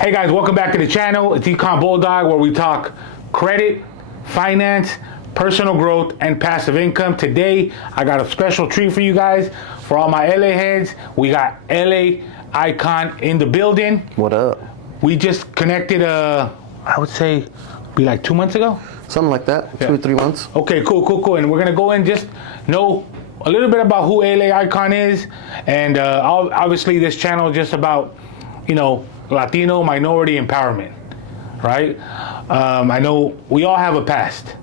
Hey guys, welcome back to the channel. It's Econ Bulldog, where we talk credit, finance, personal growth, and passive income. Today, I got a special treat for you guys. For all my LA heads, we got Laeyekon in the building. What up? We just connected, I would say, be like 2 months ago? Something like that, yeah. 2 or 3 months. Okay, cool. And we're gonna go in just know a little bit about who Laeyekon is. And obviously this channel is just about, Latino minority empowerment, right? I know we all have a past,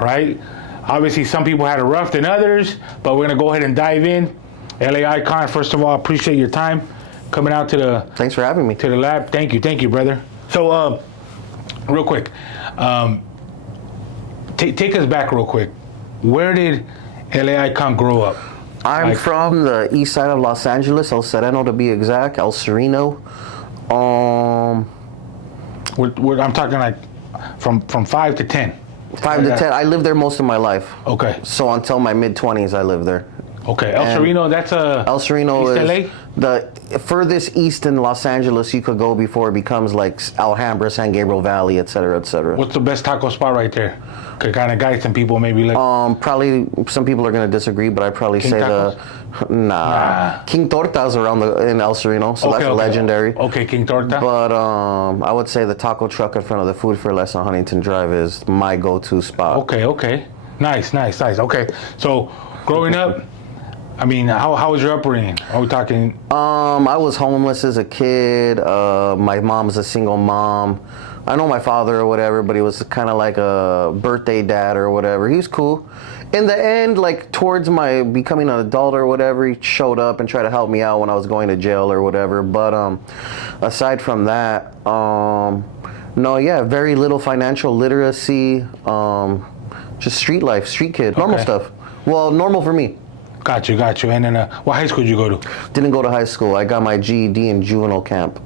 right? Obviously some people had it rough than others, but we're gonna go ahead and dive in. Laeyekon, first of all, I appreciate your time coming out to the— Thanks for having me. To the lab. Thank you, brother. So, real quick, take us back real quick. Where did Laeyekon grow up? I'm from the east side of Los Angeles, El Sereno to be exact, El Sereno. I'm talking like from 5 to 10. 5 to 10. I lived there most of my life. Okay. So until my mid-20s, I lived there. Okay. El Sereno, that's El Sereno East is LA? the furthest east in Los Angeles you could go before it becomes like Alhambra, San Gabriel Valley, etc., etc. What's the best taco spot right there? To kind of guide some people, maybe like. Probably some people are gonna disagree, but I'd probably King say Tacos? Nah. King Torta's around in El Sereno, so that's legendary. Okay, King Torta. But I would say the taco truck in front of the Food for Less on Huntington Drive is my go-to spot. Okay. Nice. Okay, so growing up, I mean, how was your upbringing? Are we talking? I was homeless as a kid. My mom's a single mom. I know my father or whatever, but he was kind of like a birthday dad or whatever. He was cool. In the end, like towards my becoming an adult or whatever, he showed up and tried to help me out when I was going to jail or whatever. But aside from that, very little financial literacy. Just street life, street kid, normal stuff. Well, normal for me. Got you. And then, what high school did you go to? Didn't go to high school. I got my GED in juvenile camp.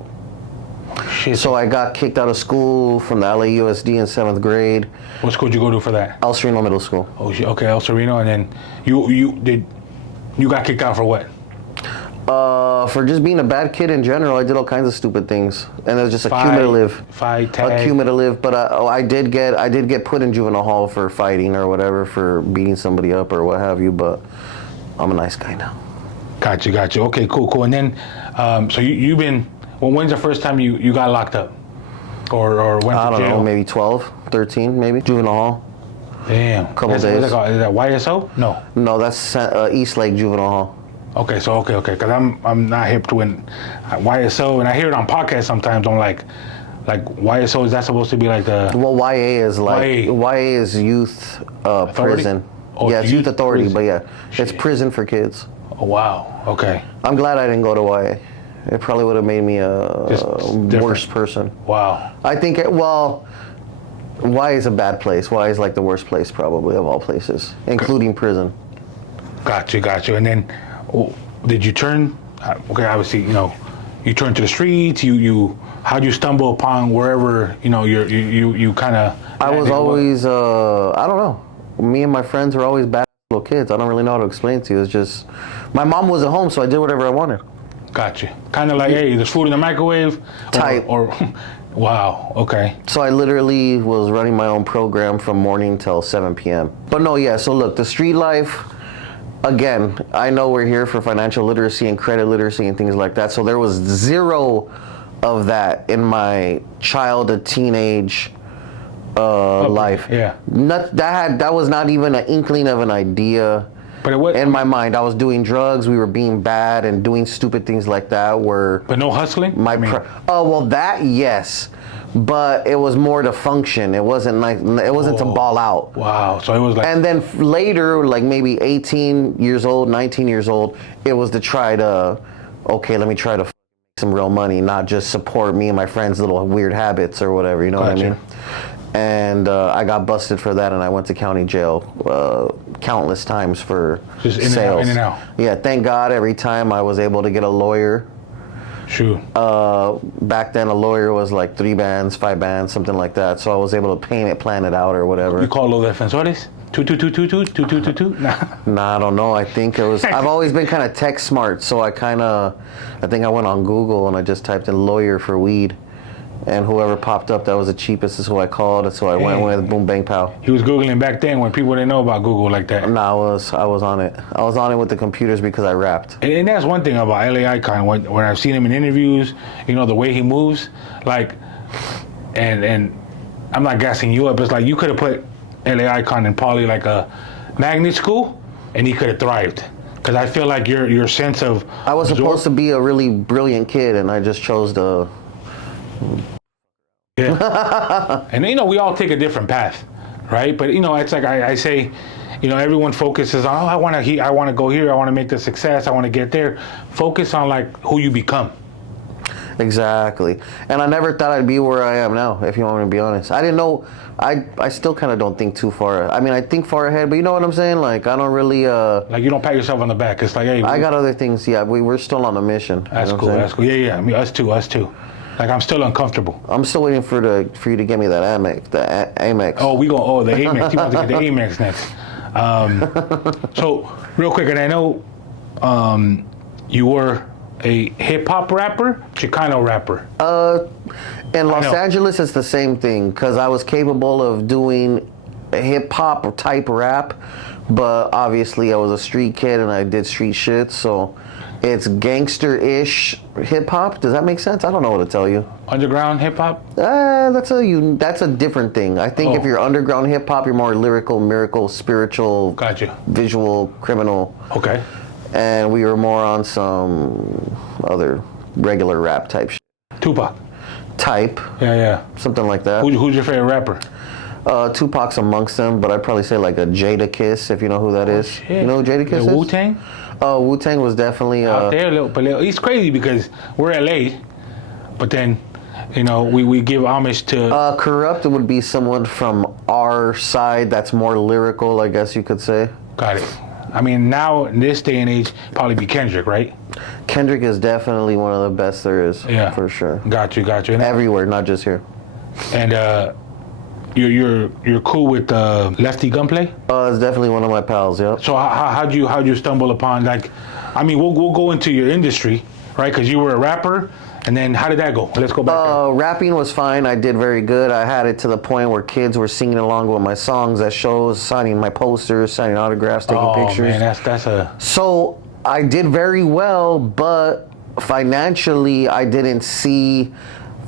Shit. So I got kicked out of school from the LAUSD in 7th grade. What school did you go to for that? El Sereno Middle School. Oh, okay, El Sereno, and then you got kicked out for what? For just being a bad kid in general. I did all kinds of stupid things, and it was just accumulative. Accumulative. But I did get put in juvenile hall for fighting or whatever, for beating somebody up or what have you. But I'm a nice guy now. Got you. Okay, cool. And then, so you've been. Well, when's the first time you got locked up? Or went to jail? I don't know, maybe 12, 13, maybe. Juvenile hall. Damn. Couple days. Is that YSO? No. No, that's East Lake Juvenile Hall. Okay, because I'm not hip to when YSO, and I hear it on podcasts sometimes. I'm like YSO, is that supposed to be like the? Well, YA is like YA is youth prison. Oh, yeah, it's youth authority, prison. But yeah, it's prison for kids. Oh wow. Okay. I'm glad I didn't go to YA. It probably would have made me a worse person. Wow. I think, YA is a bad place. YA is like the worst place probably of all places, including prison. Got you. And then, did you turn, obviously, you turned to the streets, how'd you stumble upon wherever, you kind of. I was always, I don't know. Me and my friends were always bad little kids. I don't really know how to explain it to you. It's just, my mom wasn't home, so I did whatever I wanted. Got you. Kind of like, hey, there's food in the microwave. Type. Or wow, okay. So I literally was running my own program from morning till 7 p.m. But no, yeah, so look, the street life, again, I know we're here for financial literacy and credit literacy and things like that. So there was zero of that in my childhood, teenage life. Yeah. That was not even an inkling of an idea. But in my mind, I was doing drugs. We were being bad and doing stupid things like that. But no hustling. That yes, but it was more to function. It wasn't to ball out. Wow. So it was like. And then later, like maybe 18 years old, 19 years old, it was to try to, let me try to make some real money, not just support me and my friends' little weird habits or whatever. You know what I mean? And I got busted for that, and I went to county jail countless times for just sales. In and out. Yeah, thank God every time I was able to get a lawyer. Shoot. Back then a lawyer was like 3 bands, 5 bands, something like that. So I was able to plan it out or whatever. You call los defensores? 2222? Nah, I don't know. I think it was. I've always been kind of tech smart, so I think I went on Google and I just typed in lawyer for weed, And whoever popped up that was the cheapest is who I called. That's who I went with. Boom, bang, pow. He was Googling back then when people didn't know about Google like that. Nah, I was on it. I was on it with the computers because I rapped. And that's one thing about Laeyekon. When I've seen him in interviews, you know, the way he moves, like, and I'm not gassing you up. It's like you could have put Laeyekon in probably like a magnet school, and he could have thrived. Because I feel like your sense of I was supposed to be a really brilliant kid, and I just chose to. Yeah. And you know, we all take a different path, right? But you know, it's like I say, you know, everyone focuses on, oh, I want to go here, I want to make the success, I want to get there. Focus on like who you become. Exactly. And I never thought I'd be where I am now, if you want me to be honest. I didn't know. I still kind of don't think too far. I mean, I think far ahead, but you know what I'm saying? Like, I don't really. Like, you don't pat yourself on the back. It's like, hey. I got other things. Yeah, we're still on a mission. That's cool. That's cool. Yeah. I mean, us too. Like, I'm still uncomfortable. I'm still waiting for you to get me that Amex. The Amex. Oh, the Amex. You want to get the Amex next. So, real quick, and I know you were a hip-hop rapper, Chicano rapper. In Los Angeles, it's the same thing, because I was capable of doing hip-hop type rap, but obviously I was a street kid and I did street shit, so it's gangster-ish hip-hop. Does that make sense? I don't know what to tell you. Underground hip-hop? That's a different thing. I think if you're underground hip-hop, you're more lyrical, miracle, spiritual, Gotcha. Visual, criminal. Okay. And we were more on some other regular rap type shit. Tupac? Type. Yeah. Something like that. Who's your favorite rapper? Tupac's amongst them, but I'd probably say like a Jada Kiss, if you know who that is. Shit. You know who Jada Kiss is? Wu-Tang? Wu-Tang was definitely... out there a little. It's crazy because we're LA, but then, you know, we give homage to... Corrupt would be someone from our side that's more lyrical, I guess you could say. Got it. I mean, now in this day and age, probably be Kendrick, right? Kendrick is definitely one of the best there is. Yeah, for sure. Got you. And everywhere, not just here. And you're cool with Lefty Gunplay? It's definitely one of my pals. Yep. So how'd you stumble upon, like, I mean, we'll go into your industry, right? Because you were a rapper. And then how did that go? Let's go back there. Rapping was fine. I did very good. I had it to the point where kids were singing along with my songs at shows, signing my posters, signing autographs, taking pictures. Oh, man, that's a... So I did very well, but financially, I didn't see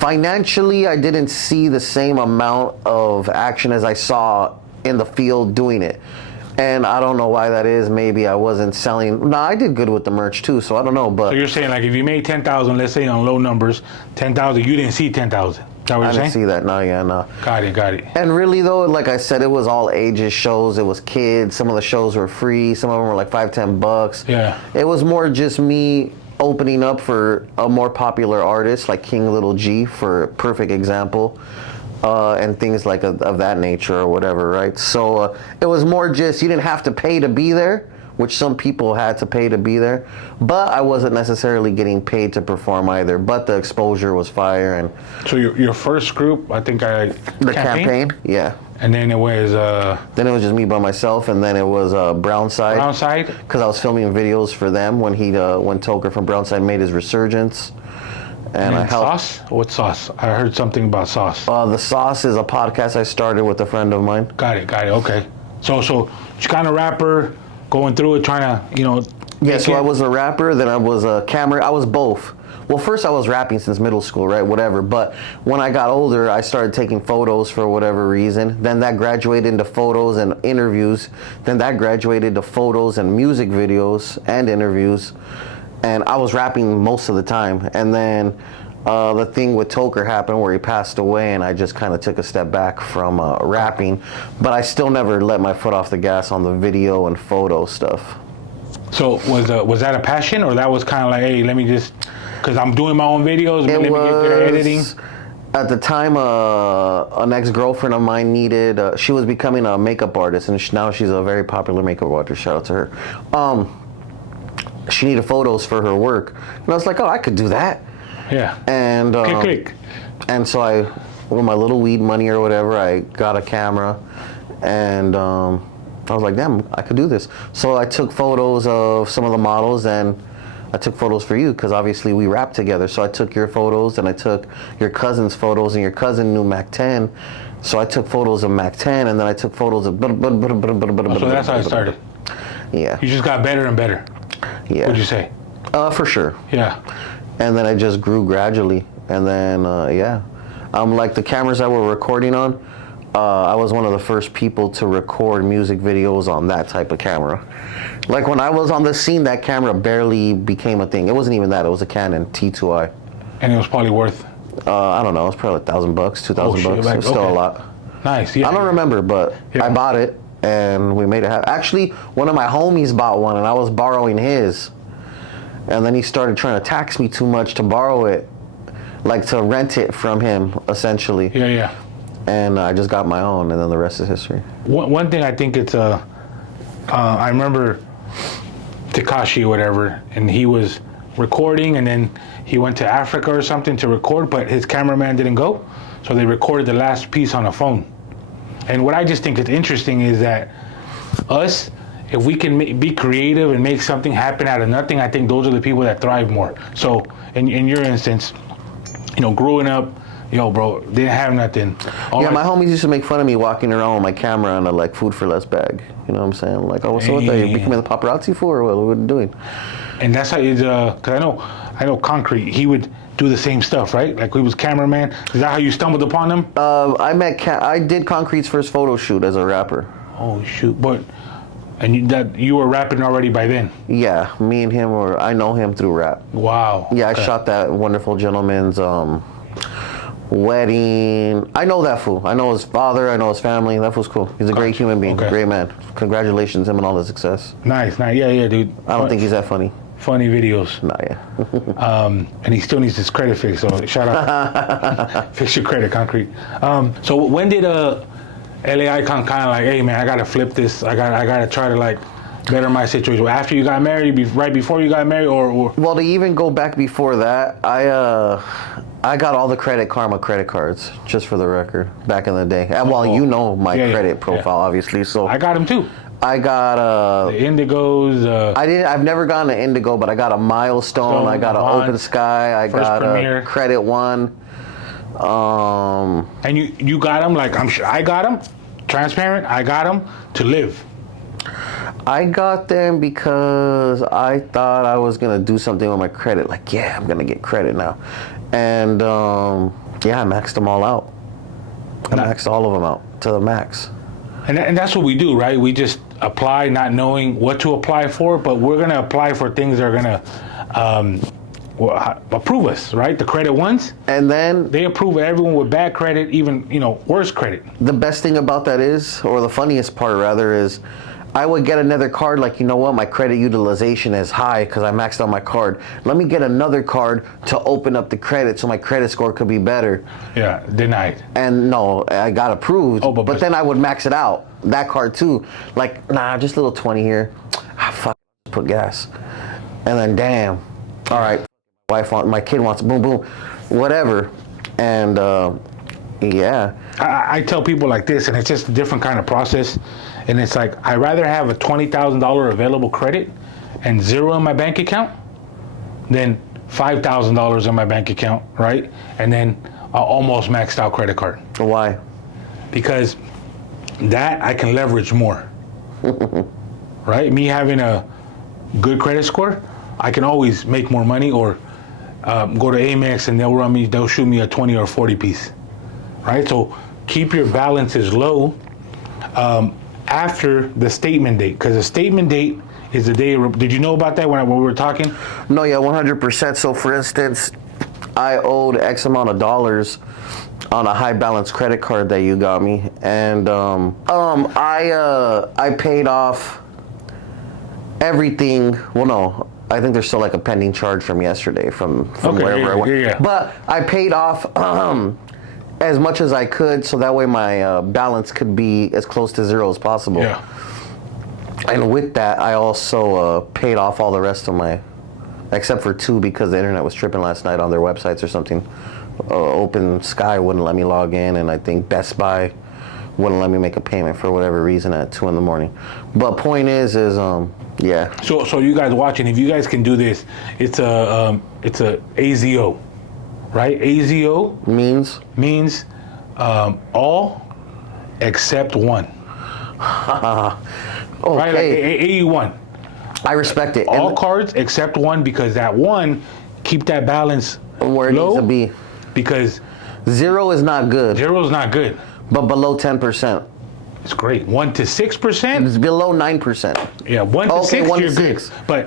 the same amount of action as I saw in the field doing it. And I don't know why that is. Maybe I wasn't selling. No, I did good with the merch too, so I don't know. But so you're saying, like, if you made 10,000, let's say on low numbers, 10,000, you didn't see 10,000. Is that what you're saying? I didn't see that. No. Got it. And really though, like I said, it was all ages shows. It was kids. Some of the shows were free. Some of them were like $5-10. Yeah. It was more just me opening up for a more popular artist like King Little G, for a perfect example. And things like of that nature or whatever, right? So it was more just, you didn't have to pay to be there, which some people had to pay to be there, but I wasn't necessarily getting paid to perform either, but the exposure was fire. And so your first group, I think the campaign, yeah. And then it was just me by myself, and then it was Brownside, because I was filming videos for them when Toker from Brownside made his resurgence. And I helped. Sauce? What sauce? I heard something about sauce. The Sauce is a podcast I started with a friend of mine. Got it. Okay. So Chicano rapper, going through it, trying to, you know. Yeah, so I was a rapper, then I was a camera. I was both. Well, first I was rapping since middle school, right? Whatever. But when I got older, I started taking photos for whatever reason. Then that graduated into photos and interviews. Then that graduated to photos and music videos and interviews. And I was rapping most of the time. And then the thing with Toker happened where he passed away, and I just kind of took a step back from rapping. But I still never let my foot off the gas on the video and photo stuff. So was that a passion, or that was kind of like, hey, let me just, because I'm doing my own videos, let me get good at editing? At the time, an ex-girlfriend of mine needed, she was becoming a makeup artist, and now she's a very popular makeup artist. Shout out to her. She needed photos for her work, and I was like, oh, I could do that. Yeah. And click. And so I, with my little weed money or whatever, I got a camera, and I was like, damn, I could do this. So I took photos of some of the models, and I took photos for you because obviously we rapped together. So I took your photos and I took your cousin's photos, and your cousin knew Mac 10. So I took photos of Mac 10, and then I took photos of. So that's how it started. Yeah. You just got better and better. Yeah. What'd you say? For sure. Yeah. And then I just grew gradually, and then yeah, like the cameras I were recording on. I was one of the first people to record music videos on that type of camera. Like when I was on the scene, that camera barely became a thing. It wasn't even that. It was a Canon T2i. And it was probably worth? I don't know. It was probably $1,000, $2,000 bucks. It was still a lot. Nice. Yeah. I don't remember, but I bought it and we made it happen. Actually, one of my homies bought one and I was borrowing his. And then he started trying to tax me too much to borrow it, like to rent it from him, essentially. Yeah, yeah. And I just got my own, and then the rest is history. One thing I think it's I remember Tekashi or whatever, and he was recording, and then he went to Africa or something to record, but his cameraman didn't go, so they recorded the last piece on a phone. And what I just think is interesting is that us, if we can be creative and make something happen out of nothing, I think those are the people that thrive more. So in your instance, you know, growing up, yo, bro, didn't have nothing. My homies used to make fun of me walking around with my camera in a like Food for Less bag. You know what I'm saying? Like, oh, so what? Are you becoming the paparazzi for, or what are you doing? And that's how it's cause I know Concrete. He would do the same stuff, right? Like he was cameraman. Is that how you stumbled upon him? I did Concrete's first photo shoot as a rapper. Oh shoot! And you were rapping already by then? Yeah, me and him I know him through rap. Wow. Yeah, okay. I shot that wonderful gentleman's wedding. I know that fool. I know his father. I know his family. That fool's cool. He's a great human being. Okay. Great man. Congratulations him on all the success. Nice. Yeah, dude. I don't think he's that funny. Funny videos. Nah, yeah. And he still needs his credit fixed. So shout out. Fix your credit, Concrete. So when did Laeyekon kind of like, hey man, I gotta flip this. I gotta try to like better my situation. After you got married, right before you got married, or? Well, to even go back before that, I got all the Credit Karma credit cards, just for the record, back in the day. Well, you know my credit profile, obviously. So I got them too. I got the Indigos. I've never gotten an Indigo, but I got a Milestone. I got an Open Sky. I got a Credit One. And you got them like I got them, transparent. I got them to live. I got them because I thought I was gonna do something with my credit. Like, yeah, I'm gonna get credit now, and I maxed them all out. I maxed all of them out to the max. And that's what we do, right? We just apply, not knowing what to apply for, but we're gonna apply for things that are gonna approve us, right? The credit ones, and then they approve everyone with bad credit, even worse credit. The best thing about that is, or the funniest part rather, is I would get another card like, you know what, my credit utilization is high because I maxed out my card. Let me get another card to open up the credit so my credit score could be better. Yeah, denied. And no, I got approved, but then I would max it out, that card too. Like, nah, just a little 20 here. Fuck, put gas. And then, damn, all right, my kid wants, boom, boom, whatever. And yeah. I tell people like this, and it's just a different kind of process. And it's like, I'd rather have a $20,000 available credit and zero in my bank account than $5,000 in my bank account, right? And then almost maxed out credit card. Why? Because that I can leverage more, right? Me having a good credit score, I can always make more money, or go to Amex and they'll shoot me a 20 or 40 piece, right? So keep your balances low. After the statement date, because the statement date is the day. Did you know about that when we were talking? No, yeah, 100%. So, for instance, I owed X amount of dollars on a high balance credit card that you got me, and I paid off everything. Well, no, I think there's still like a pending charge from yesterday from wherever I went. Yeah. But I paid off as much as I could, so that way my balance could be as close to zero as possible. Yeah. And with that, I also paid off all the rest of my, except for two, because the internet was tripping last night on their websites or something. Open Sky wouldn't let me log in, and I think Best Buy wouldn't let me make a payment for whatever reason at 2 in the morning. But point is yeah. So you guys watching, if you guys can do this, it's a AZO, right? AZO means all except one. Okay. Right, like AE1. I respect it. All cards except one, because that one, keep that balance where it low, needs to be. because 0 is not good. 0 is not good. But below 10%. It's great. 1 to 6%. It's below 9%. Yeah, 1 to 6, 1 you're to good. 6. But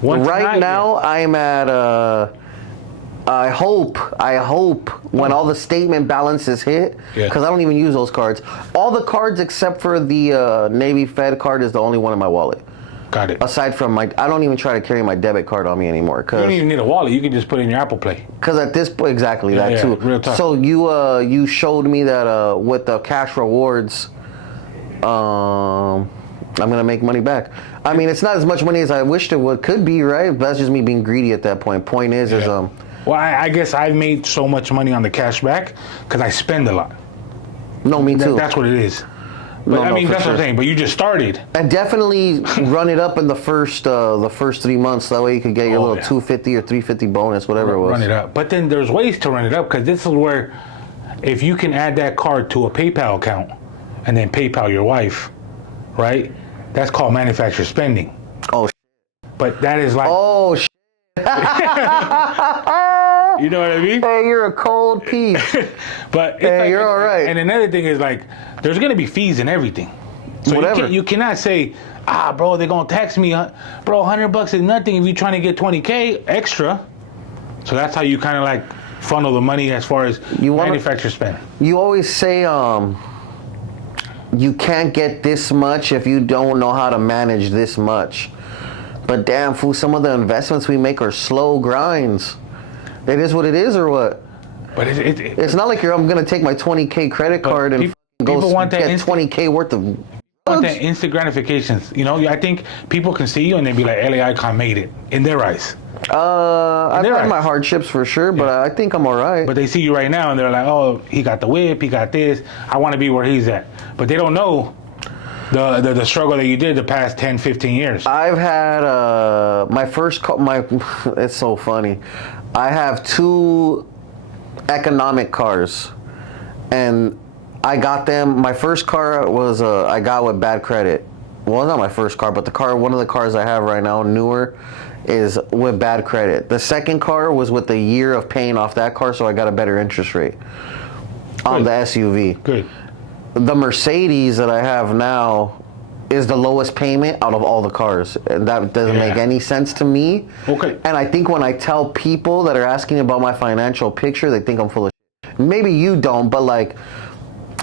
1 to right 9, now, I'm at. I hope when all the statement balances hit, because I don't even use those cards. All the cards except for the Navy Fed card is the only one in my wallet. Got it. Aside from I don't even try to carry my debit card on me anymore. You don't even need a wallet. You can just put it in your Apple Pay. Because at this point, exactly that too. Real tough. So you showed me that with the cash rewards, I'm gonna make money back. I mean, it's not as much money as I wished it could be, right? But that's just me being greedy at that point. Point is Well, I guess I've made so much money on the cash back because I spend a lot. No, me too. That's what it is. But I mean, that's what I'm saying. But you just started. And definitely run it up in the first 3 months. That way you could get your little 250 or 350 bonus, whatever it was. Run it up. But then there's ways to run it up, because this is where, if you can add that card to a PayPal account and then PayPal your wife, right? That's called manufacturer spending. Oh. But that is like. Oh. You know what I mean? Hey, you're a cold piece. But hey, you're all right. And another thing is, like, there's gonna be fees and everything. So whatever. You cannot say, bro, they're gonna tax me. Bro, $100 is nothing if you're trying to get 20K extra. So that's how you kind of like funnel the money as far as manufacturer spend. You always say you can't get this much if you don't know how to manage this much. But damn, fool, some of the investments we make are slow grinds. It is what it is, or what? But it's not like I'm going to take my 20K credit card and go get 20K worth of... want that instant gratifications. You know, I think people can see you and they be like, Laeyekon made it in their eyes. I've had my hardships for sure, but I think I'm all right. But they see you right now and they're like, oh, he got the whip, he got this. I want to be where he's at. But they don't know the struggle that you did the past 10, 15 years. I've had my first it's so funny. I have 2 economic cars, and I got them. My first car was I got with bad credit. Well, not my first car, but one of the cars I have right now, newer, is with bad credit. The second car was with a year of paying off that car, so I got a better interest rate on the SUV. Good. The Mercedes that I have now is the lowest payment out of all the cars, and that doesn't make any sense to me. Okay. And I think when I tell people that are asking about my financial picture, they think I'm full of shit. Maybe you don't, but like,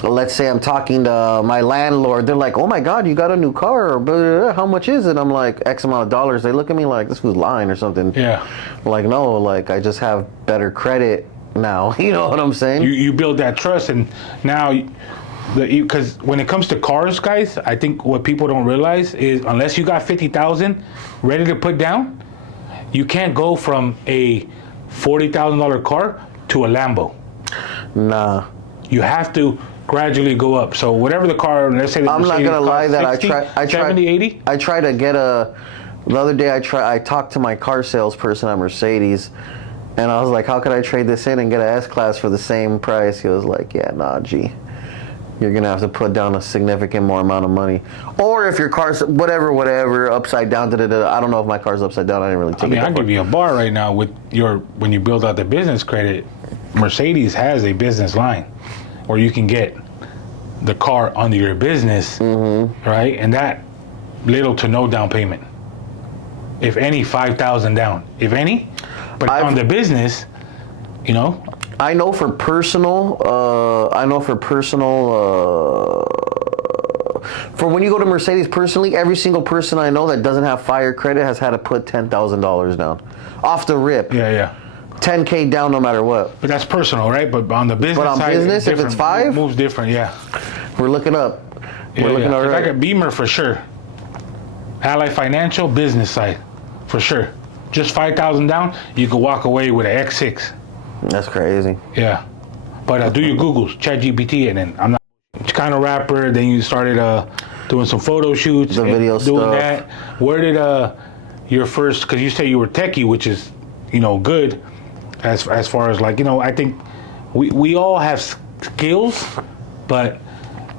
let's say I'm talking to my landlord, they're like, oh my God, you got a new car, or blah, blah, blah. How much is it? I'm like, X amount of dollars. They look at me like, this was lying or something. Yeah. Like, no, like, I just have better credit now. You know what I'm saying? You build that trust, and now, because when it comes to cars, guys, I think what people don't realize is unless you got 50,000 ready to put down, you can't go from a $40,000 car to a Lambo. Nah. You have to gradually go up. So whatever the car, let's say the I'm not gonna lie that 60, I tried 70, 80. I tried to get the other day I talked to my car salesperson at Mercedes, and I was like, how could I trade this in and get an S-Class for the same price? He was like, yeah, nah, G. You're gonna have to put down a significant more amount of money. Or if your car's whatever, upside down, I don't know if my car's upside down. I didn't really take it. I'll give you a bar right now with when you build out the business credit, Mercedes has a business line where you can get the car under your business, right? And that little to no down payment. If any, 5,000 down. If any, but on the business, you know. I know for personal, for when you go to Mercedes personally, every single person I know that doesn't have fire credit has had to put $10,000 down. Off the rip. Yeah. 10K down no matter what. But that's personal, right? But on the business side, business, if it's 5? It moves different, yeah. We're looking up. We're looking all right. Like a Beamer for sure. Ally Financial, business side, for sure. Just 5,000 down, you could walk away with an X6. That's crazy. Yeah. But do your Googles, ChatGPT, and then I'm not. Chicano rapper. Then you started doing some photo shoots, The video doing stuff. that. Where did your first? Because you say you were techie, which is good, as far as like I think we all have skills, but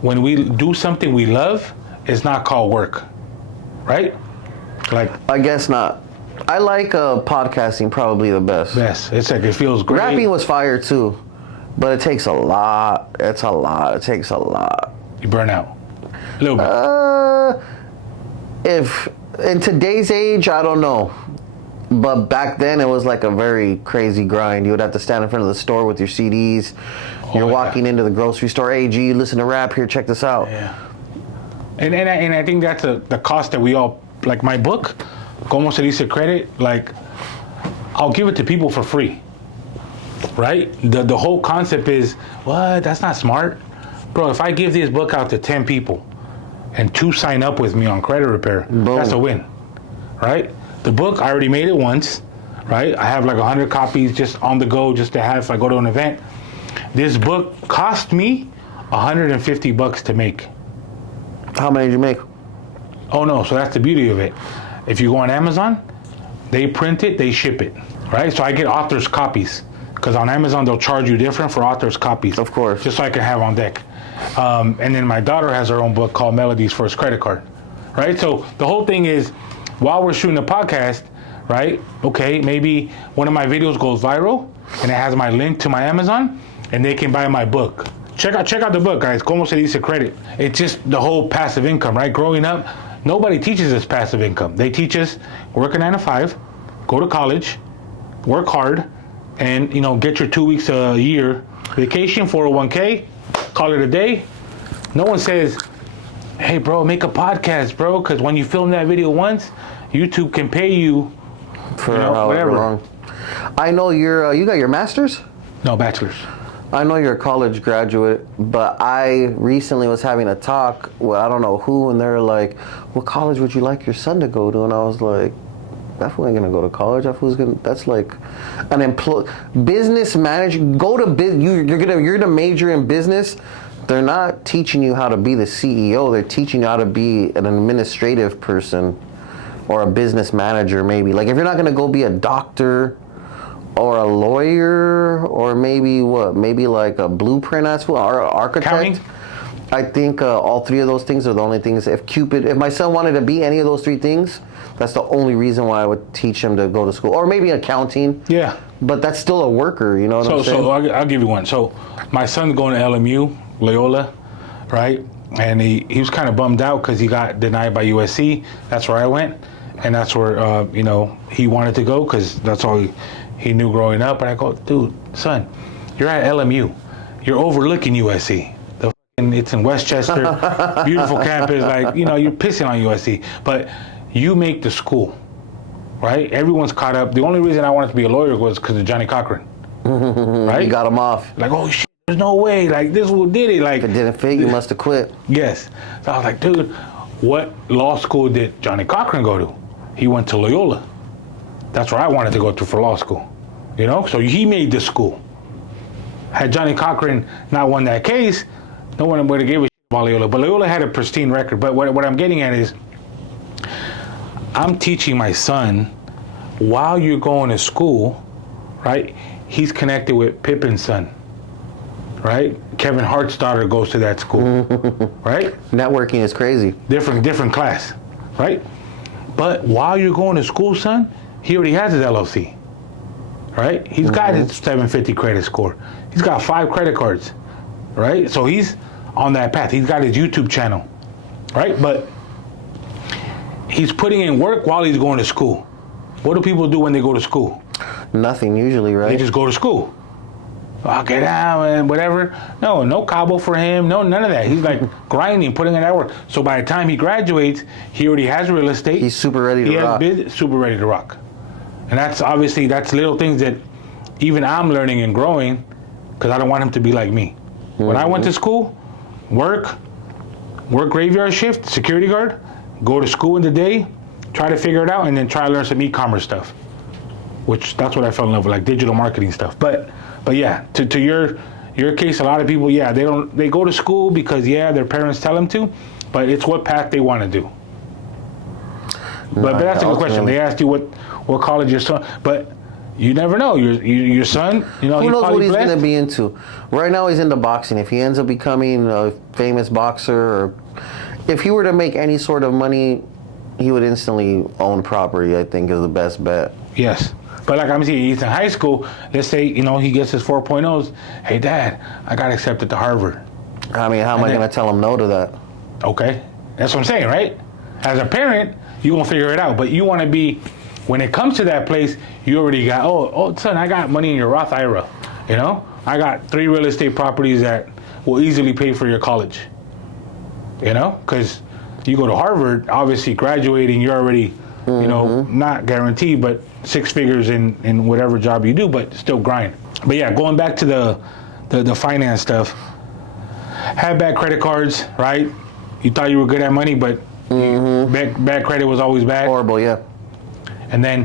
when we do something we love, it's not called work, right? Like I guess not. I like podcasting probably the best. yes, it's like it feels great. Rapping was fire too, but it takes a lot. It's a lot. It takes a lot. You burn out a little bit. If in today's age, I don't know. But back then, it was like a very crazy grind. You would have to stand in front of the store with your CDs. You're walking into the grocery store. Hey, G, you listen to rap here. Check this out. Yeah. And I think that's the cost that we all, like my book, Como se dice credit, like I'll give it to people for free, right? The whole concept is, what? That's not smart. Bro, if I give this book out to 10 people and 2 sign up with me on credit repair, that's a win, right? The book, I already made it once, right? I have like 100 copies just on the go, just to have if I go to an event. This book cost me $150 to make. How many did you make? Oh no, so that's the beauty of it. If you go on Amazon, they print it, they ship it, right? So I get author's copies, because on Amazon they'll charge you different for author's copies. Of course. Just so I can have on deck. And then my daughter has her own book called Melody's First Credit Card, right? So the whole thing is, while we're shooting the podcast, right? Okay, maybe one of my videos goes viral, and it has my link to my Amazon, and they can buy my book. Check out the book, guys. Como se dice credit. It's just the whole passive income, right? Growing up, nobody teaches us passive income. They teach us work a 9 to 5, go to college, work hard, and get your 2 weeks a year vacation, 401k, call it a day. No one says, hey, bro, make a podcast, bro, because when you film that video once, YouTube can pay you For however long. I know you got your master's? No, bachelor's. I know you're a college graduate, but I recently was having a talk with I don't know who, and they're like, what college would you like your son to go to? And I was like, that fool ain't gonna go to college. That's like an business manager. Go to you're gonna major in business. They're not teaching you how to be the CEO. They're teaching you how to be an administrative person or a business manager, maybe. Like if you're not going to go be a doctor or a lawyer or maybe like a blueprint or an architect. Accounting? I think all 3 of those things are the only things. If my son wanted to be any of those 3 things, that's the only reason why I would teach him to go to school. Or maybe accounting. Yeah. But that's still a worker, you know what I'm saying? So I'll give you one. So my son's going to LMU, Loyola, right? And he was kind of bummed out because he got denied by USC. That's where I went. And that's where, he wanted to go because that's all he knew growing up. And I go, dude, son, you're at LMU. You're overlooking USC. It's in Westchester, beautiful campus. Like, you're pissing on USC. But you make the school, right? Everyone's caught up. The only reason I wanted to be a lawyer was because of Johnny Cochran, right? You got him off. Like, oh, shit, there's no way. Like, this who did it. Like, If it didn't fit, you must have quit. yes. So I was like, dude, what law school did Johnny Cochran go to? He went to Loyola. That's where I wanted to go to for law school. So he made the school. Had Johnny Cochran not won that case, no one would have gave a shit about Loyola. But Loyola had a pristine record. But what I'm getting at is, I'm teaching my son while you're going to school, right? He's connected with Pippin's son, right? Kevin Hart's daughter goes to that school, right? Networking is crazy. Different class, right? But while you're going to school, son, he already has his LLC, right? He's got his 750 credit score. He's got 5 credit cards, right? So he's on that path. He's got his YouTube channel, right? But he's putting in work while he's going to school. What do people do when they go to school? Nothing usually, right? They just go to school. I'll get out and whatever. No Cabo for him. No, none of that. He's like grinding, putting in that work. So by the time he graduates, he already has real estate. He's super ready to rock. Super ready to rock. And that's little things that even I'm learning and growing because I don't want him to be like me. When I went to school, work graveyard shift, security guard, go to school in the day, try to figure it out, and then try to learn some e-commerce stuff. Which that's what I fell in love with, like digital marketing stuff. But yeah, to your your case, a lot of people, yeah, they go to school because, yeah, their parents tell them to, but it's what path they want to do. But that's a good question. They asked you what college your son, but you never know. Your son, you know, who knows what he's blessed. going to be into. Right now he's into boxing. If he ends up becoming a famous boxer, or if he were to make any sort of money, he would instantly own property, I think, is the best bet. Yes. But like I'm saying, he's in high school. Let's say, you know, he gets his 4.0s. Hey, Dad, I got accepted to Harvard. I mean, how am I going to tell him no to that? Okay. That's what I'm saying, right? As a parent, you're going to figure it out. But you want to be, when it comes to that place, you already got, oh, son, I got money in your Roth IRA. You know? I got 3 real estate properties that will easily pay for your college. You know? Because you go to Harvard, obviously graduating, you're already, you know, not guaranteed, but 6 figures in whatever job you do, but still grind. But yeah, going back to the finance stuff, had bad credit cards, right? You thought you were good at money, but bad credit was always bad. Horrible, yeah. And then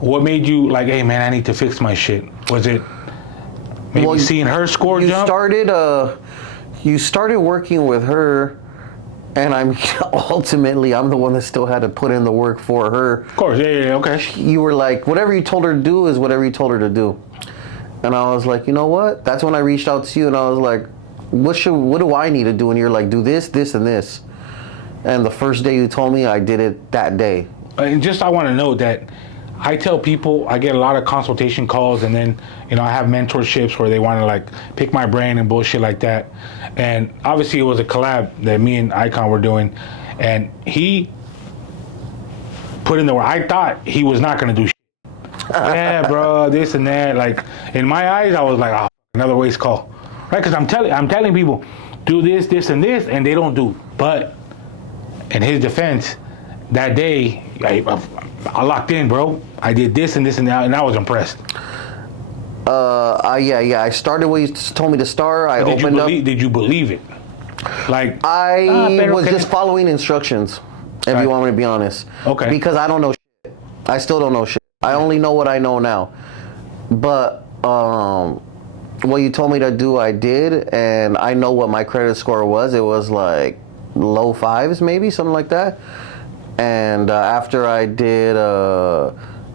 what made you like, hey man, I need to fix my shit? Was it maybe seeing her score jump? You started working with her, and I'm the one that still had to put in the work for her. Of course, yeah, okay. You were like, whatever you told her to do is whatever you told her to do. And I was like, you know what? That's when I reached out to you, and I was like, what do I need to do? And you're like, do this, this, and this. And the first day you told me, I did it that day. And just I want to know that I tell people, I get a lot of consultation calls, and then, you know, I have mentorships where they want to like pick my brain and bullshit like that. And obviously it was a collab that me and Icon were doing, and he put in the work. I thought he was not going to do shit. Yeah, bro, this and that. Like, in my eyes, I was like, oh, another waste call. Right? Because I'm telling people, do this, this, and this, and they don't do. But in his defense, that day, I locked in, bro. I did this and this and that, and I was impressed. Yeah. I started where you told me to start. Did you believe it? Like, I was just following instructions, if you want me to be honest. Okay. Because I don't know shit. I still don't know shit. I only know what I know now. But what you told me to do, I did, and I know what my credit score was. It was like low 5s, maybe, something like that. And after I did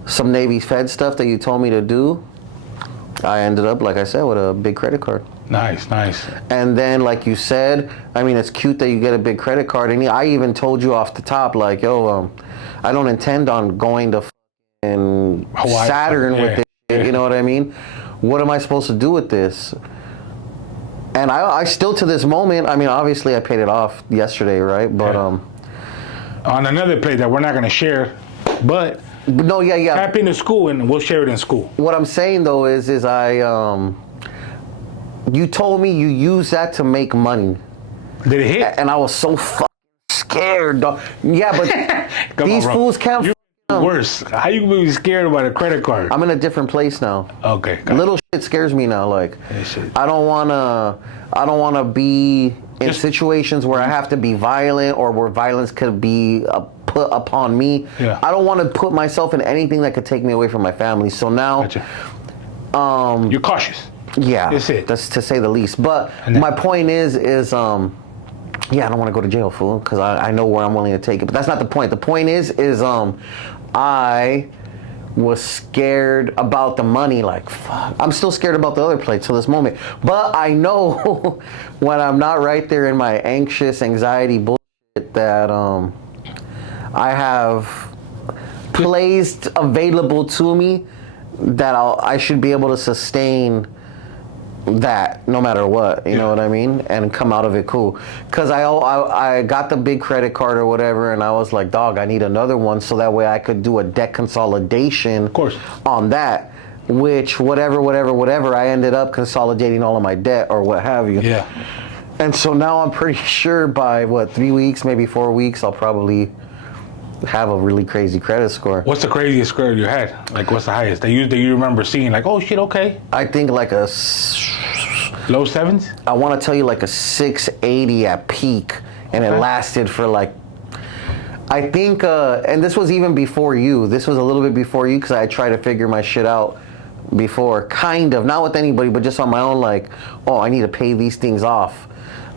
some Navy Fed stuff that you told me to do, I ended up, like I said, with a big credit card. Nice. And then, like you said, I mean, it's cute that you get a big credit card. And I even told you off the top, like, yo, I don't intend on going to Saturn with this shit, you know what I mean? What am I supposed to do with this? And I still, to this moment, I mean, obviously I paid it off yesterday, right? But on another plate that we're not going to share, but no, yeah. Tap into school and we'll share it in school. What I'm saying though is you told me you use that to make money. Did it hit? And I was so fucking scared, dog. Yeah, but these fools can't. You're worse. How you gonna be scared about a credit card? I'm in a different place now. Okay. Little shit scares me now. Like, I don't wanna be in situations where I have to be violent or where violence could be put upon me. Yeah. I don't want to put myself in anything that could take me away from my family. So now, you're cautious. Yeah, that's it. That's to say the least. But my point is, yeah, I don't want to go to jail, fool, because I know where I'm willing to take it. But that's not the point. The point is I was scared about the money. Like, fuck. I'm still scared about the other plate till this moment. But I know when I'm not right there in my anxious anxiety bullshit that I have placed available to me that I should be able to sustain that no matter what, you know what I mean, and come out of it cool. Because I got the big credit card or whatever, and I was like, dog, I need another one so that way I could do a debt consolidation, of course, on that, which whatever, I ended up consolidating all of my debt or what have you. Yeah. And so now I'm pretty sure by 3 weeks, maybe 4 weeks, I'll probably have a really crazy credit score. What's the craziest score you had? Like, what's the highest that you remember seeing? Like, oh shit, okay. I think like a low 7s. I want to tell you like a 680 at peak, and it lasted for like, I think, and this was even before you. This was a little bit before you because I tried to figure my shit out before, kind of, not with anybody, but just on my own. Like, oh, I need to pay these things off,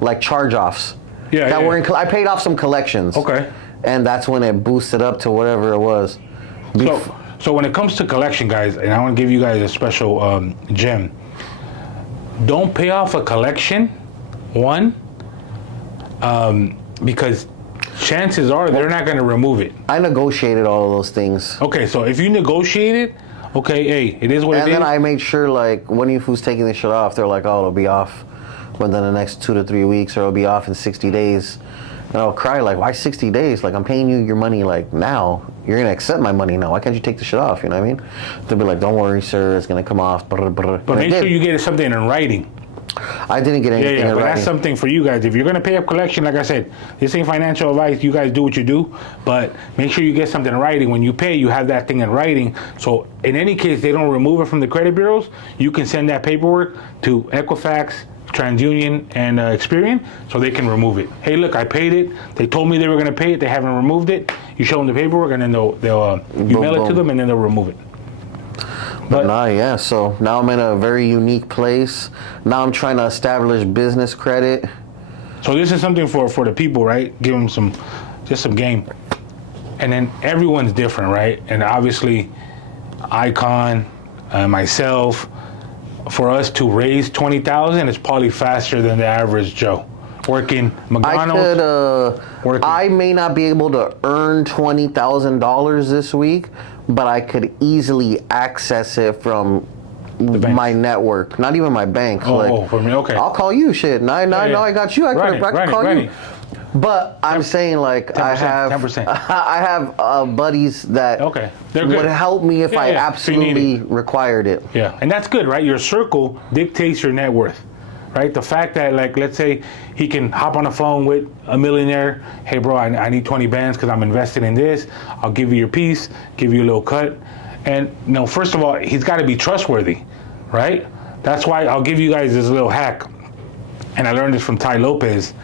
like charge-offs. Yeah, that yeah. were in. I paid off some collections. Okay. And that's when it boosted up to whatever it was. So when it comes to collection, guys, and I want to give you guys a special gem. Don't pay off a collection, because chances are they're not going to remove it. I negotiated all of those things. Okay, so if you negotiate it, okay, hey, it is what it is. And then I made sure, like, when who's taking this shit off, they're like, oh, it'll be off within the next 2 to 3 weeks, or it'll be off in 60 days. And I'll cry, like, why 60 days? Like, I'm paying you your money, like, now. You're going to accept my money now. Why can't you take the shit off? You know what I mean? They'll be like, don't worry, sir. It's going to come off. But make sure you get something in writing. I didn't get anything in but writing. that's something for you guys. If you're going to pay up collection, like I said, this ain't financial advice. You guys do what you do. But make sure you get something in writing. When you pay, you have that thing in writing. So in any case, they don't remove it from the credit bureaus. You can send that paperwork to Equifax, TransUnion, and Experian, so they can remove it. Hey, look, I paid it. They told me they were going to pay it. They haven't removed it. You show them the paperwork, and then you mail it to them, and then they'll remove it. But yeah. So now I'm in a very unique place. Now I'm trying to establish business credit. So this is something for the people, right? Give them some game. And then everyone's different, right? And obviously, Icon, myself. For us to raise 20,000, it's probably faster than the average Joe. Working McDonald's. I may not be able to earn $20,000 this week, but I could easily access it from my network. Not even my bank. For me, okay. I'll call you, shit. Now I know I got you. I could call you. But I'm saying, like, 10%, I have 10%. I have buddies that would help me if I absolutely required it. Yeah, and that's good, right? Your circle dictates your net worth, right? The fact that, like, let's say he can hop on the phone with a millionaire. Hey, bro, I need 20 bands because I'm invested in this. I'll give you your piece, give you a little cut. And, first of all, he's got to be trustworthy, right? That's why I'll give you guys this little hack. And I learned this from Ty Lopez.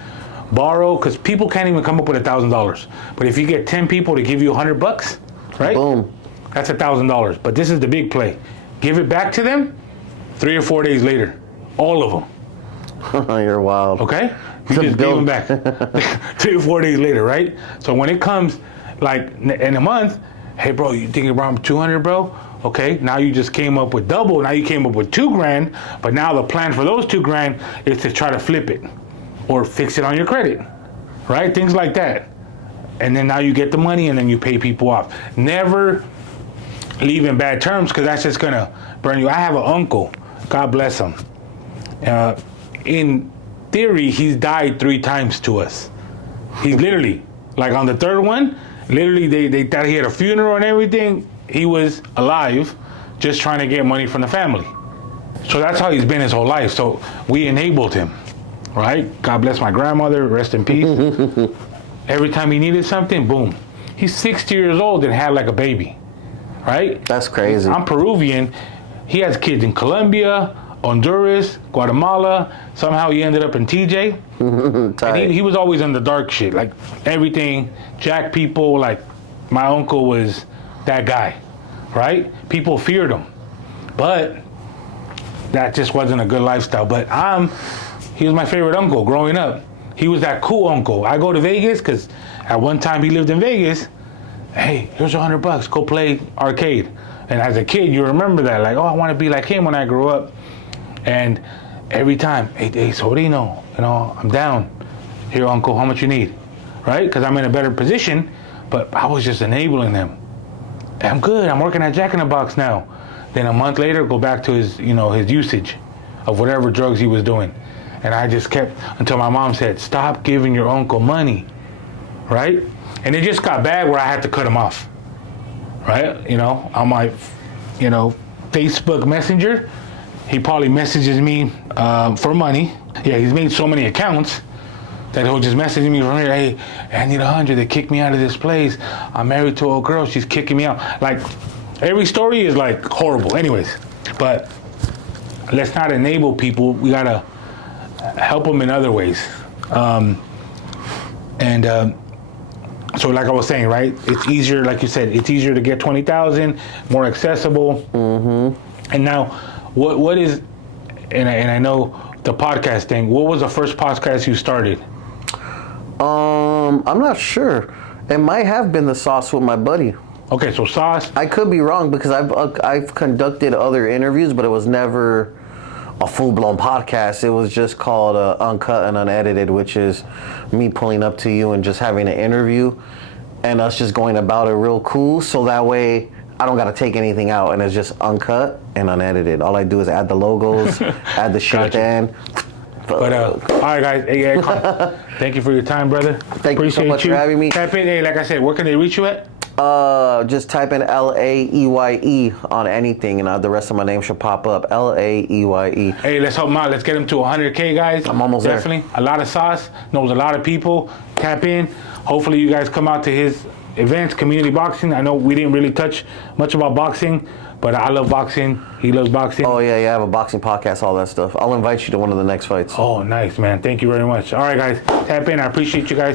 Borrow, because people can't even come up with $1,000. But if you get 10 people to give you $100, right? Boom. That's $1,000. But this is the big play. Give it back to them 3 or 4 days later. All of them. You're wild. Okay? You just gave them back 3 or 4 days later, right? So when it comes, like, in a month, hey, bro, you think around 200, bro? Okay, now you just came up with double. Now you came up with $2,000. But now the plan for those $2,000 is to try to flip it. Or fix it on your credit, right? Things like that. And then now you get the money and then you pay people off. Never leave in bad terms because that's just going to burn you. I have an uncle, God bless him. In theory, he's died 3 times to us. He's literally, like on the 3rd one, literally they thought he had a funeral and everything. He was alive just trying to get money from the family. So that's how he's been his whole life. So we enabled him. Right? God bless my grandmother, rest in peace. Every time he needed something, boom. He's 60 years old and had like a baby. Right? That's crazy. I'm Peruvian. He has kids in Colombia, Honduras, Guatemala. Somehow he ended up in TJ. And he was always in the dark shit. Like everything, jack people, like my uncle was that guy. Right? People feared him. But that just wasn't a good lifestyle. But he was my favorite uncle growing up. He was that cool uncle. I go to Vegas because at one time he lived in Vegas. Hey, here's $100. Go play arcade. And as a kid, you remember that. Like, oh, I want to be like him when I grow up. And every time, hey, sobrino, I'm down. Here, uncle, how much you need? Right? Because I'm in a better position. But I was just enabling them. I'm good. I'm working at Jack in the Box now. Then a month later, go back to his usage of whatever drugs he was doing. And I just kept, until my mom said, stop giving your uncle money, right? And it just got bad where I had to cut him off, right? On my, Facebook Messenger, he probably messages me for money. Yeah, he's made so many accounts that he'll just message me from here, hey, I need 100, they kicked me out of this place. I'm married to a girl, she's kicking me out. Like, every story is like horrible. Anyways, but let's not enable people. We gotta help them in other ways. So like I was saying, right? It's easier, like you said, it's easier to get 20,000, more accessible. And now, what is, and I know the podcast thing. What was the first podcast you started? I'm not sure. It might have been the Sauce with my buddy. Okay, so Sauce. I could be wrong because I've conducted other interviews, but it was never a full-blown podcast. It was just called Uncut and Unedited, which is me pulling up to you and just having an interview and us just going about it real cool, so that way I don't got to take anything out, and it's just uncut and unedited. All I do is add the logos, add the shit at the end. But all right, guys. Hey, thank you for your time, brother. Thank you so much for having me. Tap in. Hey, like I said, where can they reach you at? Just type in Laeye on anything, and the rest of my name should pop up. Laeye. Hey, let's help him out. Let's get him to 100K, guys. I'm almost Definitely. A lot of Sauce. Knows a lot of people. Tap in. Hopefully, you guys come out to his events, community boxing. I know we didn't really touch much about boxing, but I love boxing. He loves boxing. Oh, yeah, I have a boxing podcast, all that stuff. I'll invite you to one of the next fights. Oh, nice, man. Thank you very much. All right, guys. Tap in. I appreciate you guys.